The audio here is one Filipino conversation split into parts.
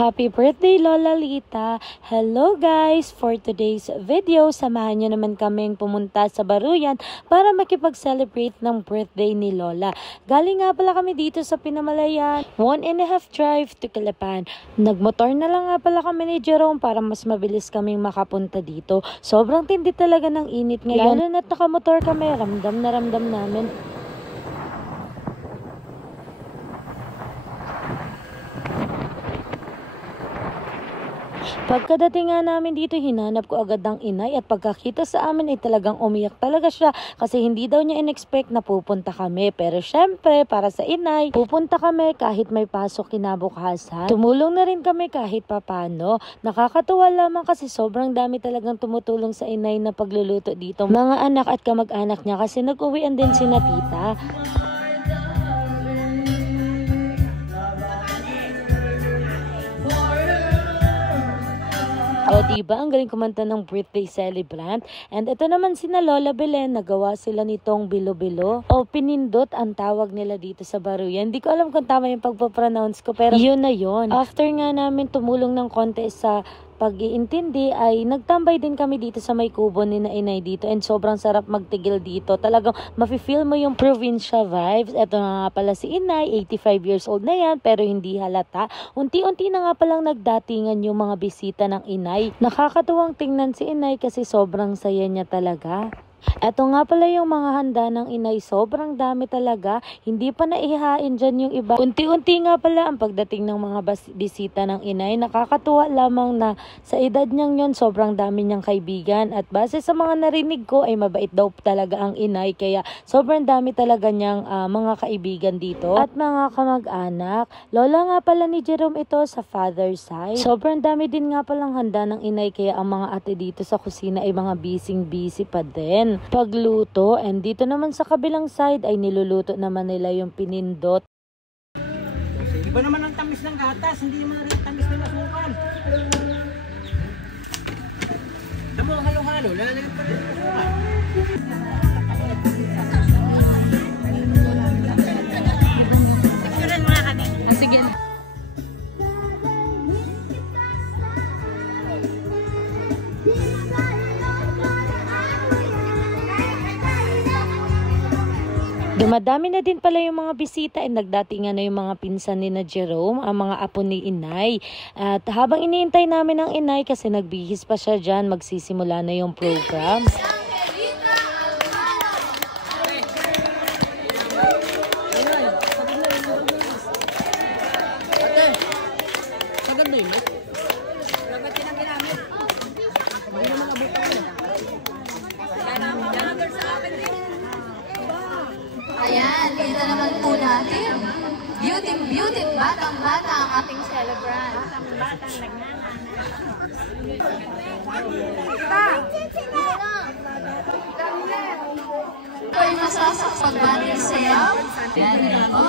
Happy birthday, Lola Lita! Hello guys! For today's video, samahan nyo naman kaming pumunta sa Baruyan para makipag-celebrate ng birthday ni Lola. Galing nga pala kami dito sa Pinamalayan, 1.5 drive to Calapan. Nagmotor na lang nga pala kami ni Jerome para mas mabilis kaming makapunta dito. Sobrang tindi talaga ng init ngayon. Lalo na't nakamotor kami, ramdam na ramdam namin. Pagkadating nga namin dito, hinanap ko agad ang inay at pagkakita sa amin ay talagang umiyak talaga siya kasi hindi daw niya in-expect na pupunta kami. Pero syempre, para sa inay, pupunta kami kahit may pasok kinabukasan. Tumulong na rin kami kahit papano. Nakakatuwa lamang kasi sobrang dami talagang tumutulong sa inay na pagluluto dito. Mga anak at kamag-anak niya kasi nag-uwian din sina tita. O diba, ang galing kumanta ng birthday celebrant. And ito naman sina Lola Belen, nagawa sila nitong bilo-bilo o pinindot ang tawag nila dito sa Baruyan. Hindi ko alam kung tama yung pagpapronounce ko, pero yun na yun. After nga namin tumulong ng konti sa pag-iintindi ay nagtambay din kami dito sa may kubo ni na inay dito and sobrang sarap magtigil dito. Talagang mafe-feel mo yung provincial vibes. Ito nga pala si inay, 85 years old na yan pero hindi halata. Unti-unti na nga palang nagdatingan yung mga bisita ng inay. Nakakatuwang tingnan si inay kasi sobrang saya niya talaga. Eto nga pala yung mga handa ng inay, sobrang dami talaga, hindi pa naihain dyan yung iba. Unti-unti nga pala ang pagdating ng mga bisita ng inay. Nakakatuwa lamang na sa edad niyang yun, sobrang dami niyang kaibigan. At base sa mga narinig ko ay mabait daw talaga ang inay, kaya sobrang dami talaga niyang mga kaibigan dito. At mga kamag-anak, lola nga pala ni Jerome ito sa father's side. Sobrang dami din nga palang handa ng inay, kaya ang mga ate dito sa kusina ay mga busy pa din pagluto. And dito naman sa kabilang side ay niluluto naman nila yung pinindot. Iba naman ang tamis ng gatas, hindi naman rin tamis ng asukal. Tamo ang halo-halo, lalagyan pa rin ng asukal. Picturean mo nga kami. Sige. Dumadami na din pala yung mga bisita at nagdatingan na yung mga pinsan ni na Jerome, ang mga apo ni inay. At habang iniintay namin ang inay kasi nagbihis pa siya dyan, magsisimula na yung program. Ayan, kita naman po natin. Beauty, batang-bata ang ating celebrant. Batang-batang Ito ay masasak pagbati sayaw. Ayan po.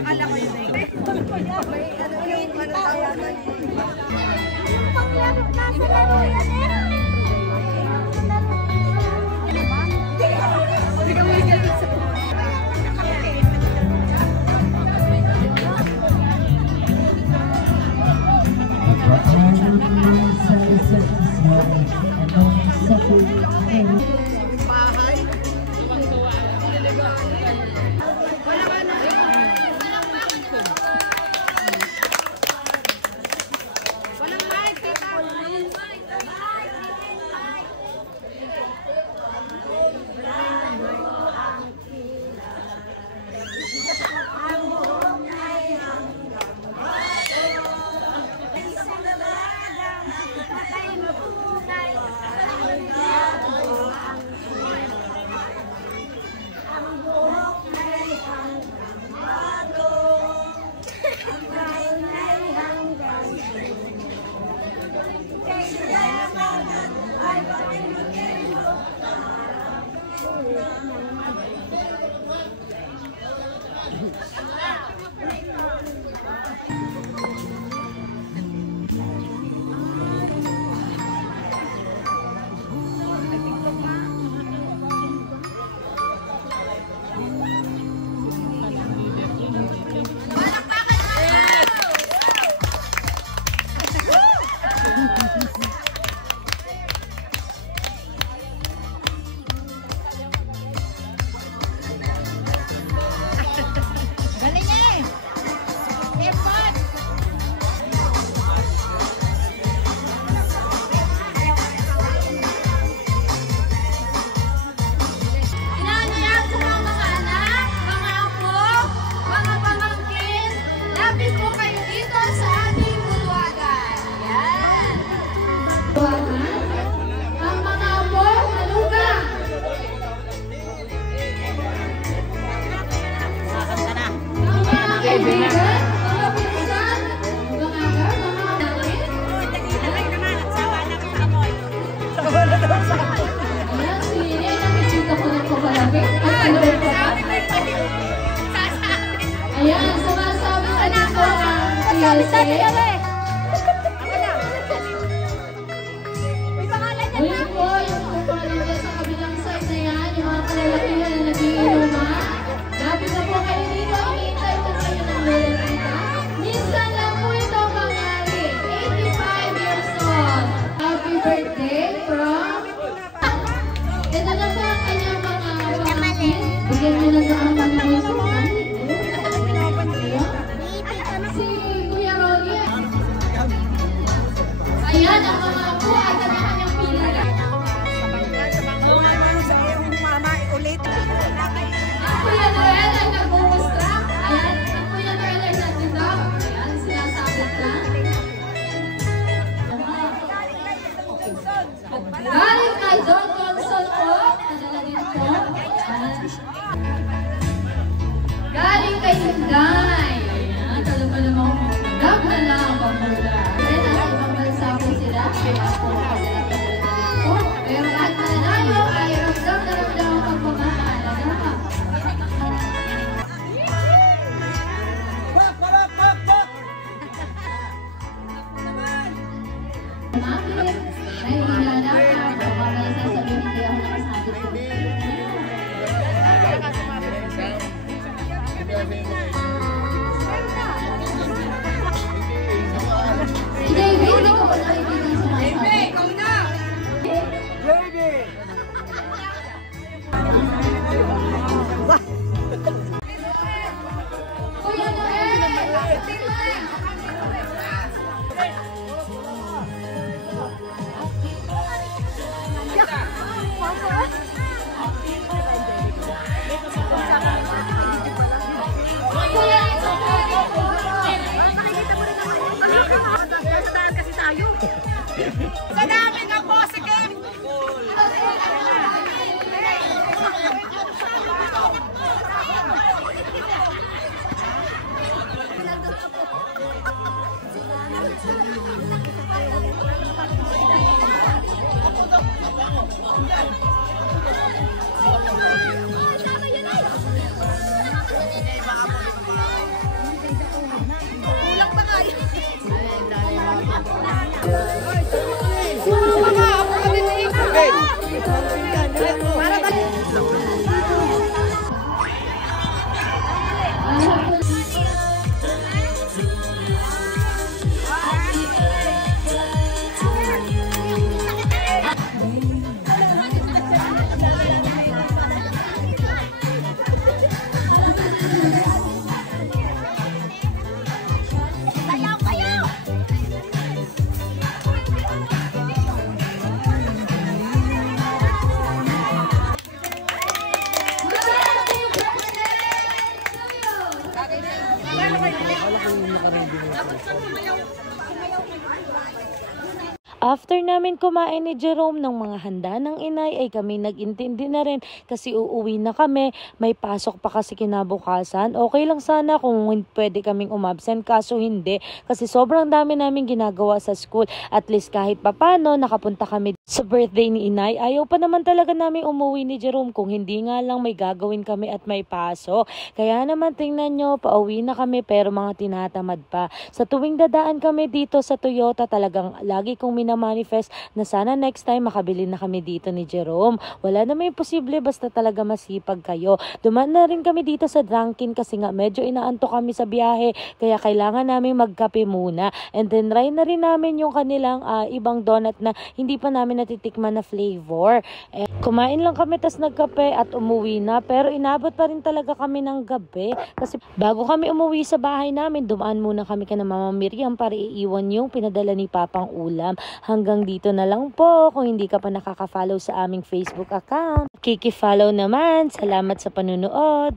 Akala ko yun eh. Pangyarap na sa laro yan eh. kaibigan, mga pinsan, mga aga, mga natin. Ayan, si Nene, nakikita ko na po palapit. At ano pa ba? Ayan, sumasabi sa dito ang PSA. Ulit po, yung pangalan dyan sa kabilang side na yan, yung mga kalalakihan na nag-iinuman. Lapit na po kayo dito, hintay po kayo ng lalakihan. Minsan lang po ito mangyari, 85 years old. Happy birthday from... Ito na po ang kanyang mga pamangkin. Bigyan nyo lang ang kanyang suman. Si Kuya Ronnie. Ayan, ang mga po at ang kanyang pila. Ang Kuya Noel ay nagbumustra. Ayan, ang Kuya Noel ay nandito. Ayan, sinasabit na. Galing kay John Consul po. Nadala din po. Ayan. Galing kay Hinday. Ayan, talong-talong ako. Gab na lang ang pamula. Ayan, nasa ibang bansa po sila. Kaya po, padala-padala po. Pero kahit mananalo ay ramdam na ramdam ang pagmamahal. Ano? Bakit? Ay, hinanap ka. Para sasabihin, hindi ako nakasabi ko. Si David, hindi ko ba nakikita yung sumasabi? Kuya Noel! Kuya Sa dami ng positive! Kulang pa kayo. After namin kumain ni Jerome ng mga handa ng inay ay kami nag-intindi na rin kasi uuwi na kami. May pasok pa kasi kinabukasan. Okay lang sana kung pwede kaming umabsent kaso hindi kasi sobrang dami namin ginagawa sa school. At least kahit papano nakapunta kami sa birthday ni inay. Ayaw pa naman talaga namin umuwi ni Jerome kung hindi nga lang may gagawin kami at may pasok. Kaya naman tingnan nyo, pauwi na kami pero mga tinatamad pa. Sa tuwing dadaan kami dito sa Toyota talagang lagi kong manifest na sana next time makabili na kami dito ni Jerome. Wala na may posible basta talaga masipag kayo. Dumaan na rin kami dito sa Dunkin kasi nga medyo inaanto kami sa biyahe kaya kailangan namin magkape muna. And then try na rin namin yung kanilang ibang donut na hindi pa namin natitikman na flavor. Kumain lang kami tas nagkape at umuwi na pero inabot pa rin talaga kami ng gabi kasi bago kami umuwi sa bahay namin dumaan muna kami kay Mama Miriam para iiwan yung pinadala ni Papang ulam. Hanggang dito na lang po. Kung hindi ka pa nakaka-follow sa aming Facebook account, kiki-follow naman. Salamat sa panunood.